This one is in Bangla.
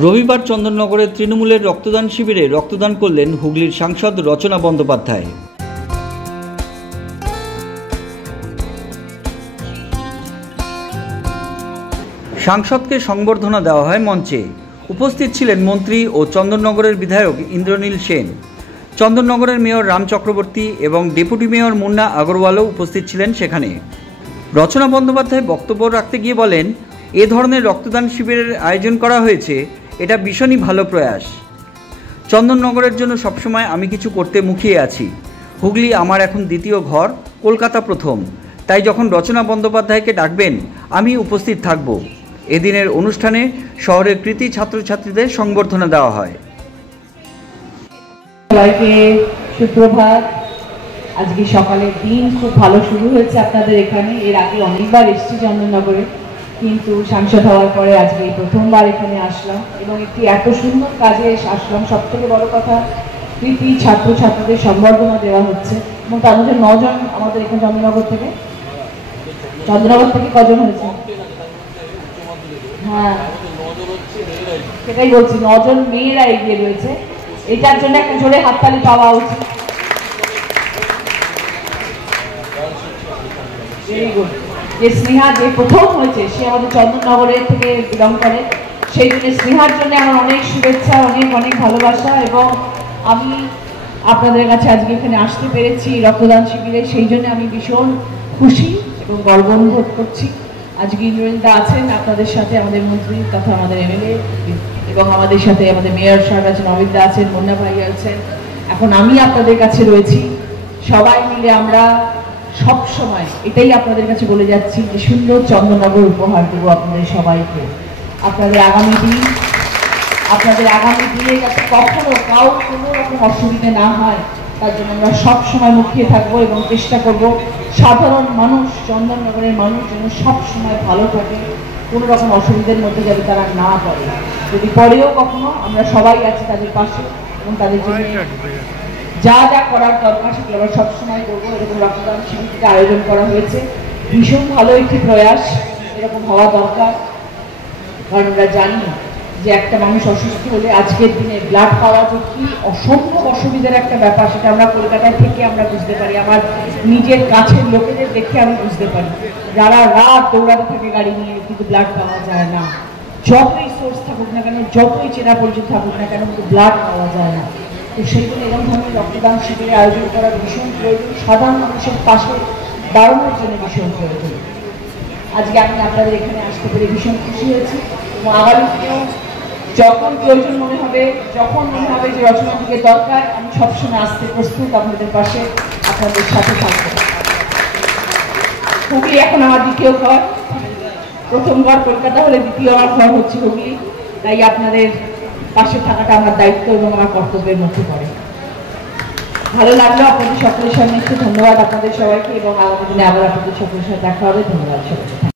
রবিবার চন্দননগরের তৃণমূলের রক্তদান শিবিরে রক্তদান করলেন হুগলির সাংসদ রচনা বন্দ্যোপাধ্যায়। সাংসদকে সংবর্ধনা দেওয়া হয় মঞ্চে। উপস্থিত ছিলেন মন্ত্রী ও চন্দননগরের বিধায়ক ইন্দ্রনীল সেন, চন্দননগরের মেয়র রাম চক্রবর্তী এবং ডেপুটি মেয়র মুন্না আগরওয়ালও উপস্থিত ছিলেন সেখানে। রচনা বন্দ্যোপাধ্যায় বক্তব্য রাখতে গিয়ে বলেন, এ ধরনের রক্তদান শিবিরের আয়োজন করা হয়েছে, এটা ভীষণই ভালো প্রয়াস। চন্দননগরের জন্য সবসময় আমি কিছু করতে মুখিয়ে আছি। হুগলি আমার এখন দ্বিতীয় ঘর, কলকাতা প্রথম। তাই যখন রচনা বন্দ্যোপাধ্যায়কে ডাকবেন আমি উপস্থিত থাকব। এদিনের অনুষ্ঠানে শহরের কৃতি ছাত্রছাত্রীদের সংবর্ধনা দেওয়া হয়। সবাইকে সুপ্রভাত। আজকে সকালের দিন খুব ভালো শুরু হয়েছে আপনাদের এখানে। এর আগে অনেকবার এসেছি চন্দননগরে, কিন্তু সাংসদ হওয়ার পরে আজকে প্রথমবার এখানে আসলাম এবং একটি এত সুন্দর কাজে আসলাম। সব থেকে বড় কথা, কৃতি ছাত্রছাত্রীদের সংবর্ধনা দেওয়া হচ্ছে এবং তার মধ্যে 9 জন আমাদের এখানে চন্দননগর থেকে কজন হয়েছে? হ্যাঁ, সেটাই বলছি, 9 জন মেয়েরা এগিয়ে রয়েছে। এটার জন্য একটা জোরে হাততালি পাওয়া উচিত। যে স্নেহা যে প্রথম হয়েছে, সে আমাদের চন্দননগরের থেকে বিলং করে, সেই জন্য স্নেহার জন্য আমার অনেক শুভেচ্ছা, অনেক অনেক ভালোবাসা। এবং আমি আপনাদের কাছে আজকে এখানে আসতে পেরেছি রক্তদান শিবিরে, সেই জন্য আমি ভীষণ খুশি এবং গর্ব অনুভব করছি। আজকে ইন্দ্রনীলদা আছেন আপনাদের সাথে, আমাদের মন্ত্রী তথা আমাদের এমএলএ, এবং আমাদের সাথে আমাদের মেয়র সাহেব আছেন, অমিতদা আছেন, মুন্না ভাই আছেন। এখন আমি আপনাদের কাছে রয়েছি। সবাই মিলে আমরা সব সময় এটাই আপনাদের কাছে বলে যাচ্ছি যে সুন্দর চন্দননগর উপহার দেবো আপনাদের সবাইকে। আপনাদের আগামী দিনে যাতে কখনো কোনো রকম অসুবিধা না হয়, তার জন্য আমরা সব সময় মুখিয়ে থাকবো এবং চেষ্টা করব সাধারণ মানুষ, চন্দননগরের মানুষ যেন সব সময় ভালো থাকে, কোনো রকম অসুবিধার মধ্যে যাতে তারা না পড়ে। যদি পরেও কখনো, আমরা সবাই আছি তাদের পাশে এবং তাদের জন্য যা যা করার দরকার সেগুলো আমরা সবসময় করবো। এরকম রক্তদান শিবিরটা আয়োজন করা হয়েছে, ভীষণ ভালো একটি প্রয়াস। এরকম হওয়া দরকার, কারণ আমরা জানি যে একটা মানুষ অসুস্থ হলে আজকের দিনে ব্লাড পাওয়া যে কি অসম্ভব অসুবিধার একটা ব্যাপার, সেটা আমরা কলকাতায় থেকে আমরা বুঝতে পারি। আমার নিজের কাছের লোকেদের দেখে আমি বুঝতে পারি, যারা রাত দৌড়াতে থাকে গাড়ি নিয়ে, কিন্তু ব্লাড পাওয়া যায় না। যতই সোর্স থাকুক না কেন, যতই চেনা পরিচিত থাকুক না কেন, কিন্তু ব্লাড পাওয়া যায় না। তো সেই জন্য এরকম ধরনের রক্তদান শিবিরে আয়োজন করা ভীষণ প্রয়োজন, সাধারণ মানুষের পাশে দাঁড়ানোর জন্য ভীষণ প্রয়োজন। আজকে আমি আপনাদের এখানে আসতে পেরে ভীষণ খুশি হয়েছি এবং আগামী দিনেও যখন প্রয়োজন মনে হবে, যখন মনে হবে যে রচনা দিকে দরকার, আমি সবসময় আসতে প্রস্তুত, আপনাদের পাশে আপনাদের সাথে থাকবো। হুগলি এখন আমার দ্বিতীয় ঘর। প্রথম ঘর কলকাতা হলে দ্বিতীয় আমার ঘর হচ্ছে হুগলি। তাই আপনাদের পাশে থাকাটা আমার দায়িত্ব এবং আমার কর্তব্যের মধ্যে পড়ে। ভালো লাগলো আপনাদের সকলের সামনে এসে। ধন্যবাদ আপনাদের সবাইকে এবং আগামী দিনে আবার আপনাদের সকলের সাথে দেখা হবে। ধন্যবাদ সবাইকে।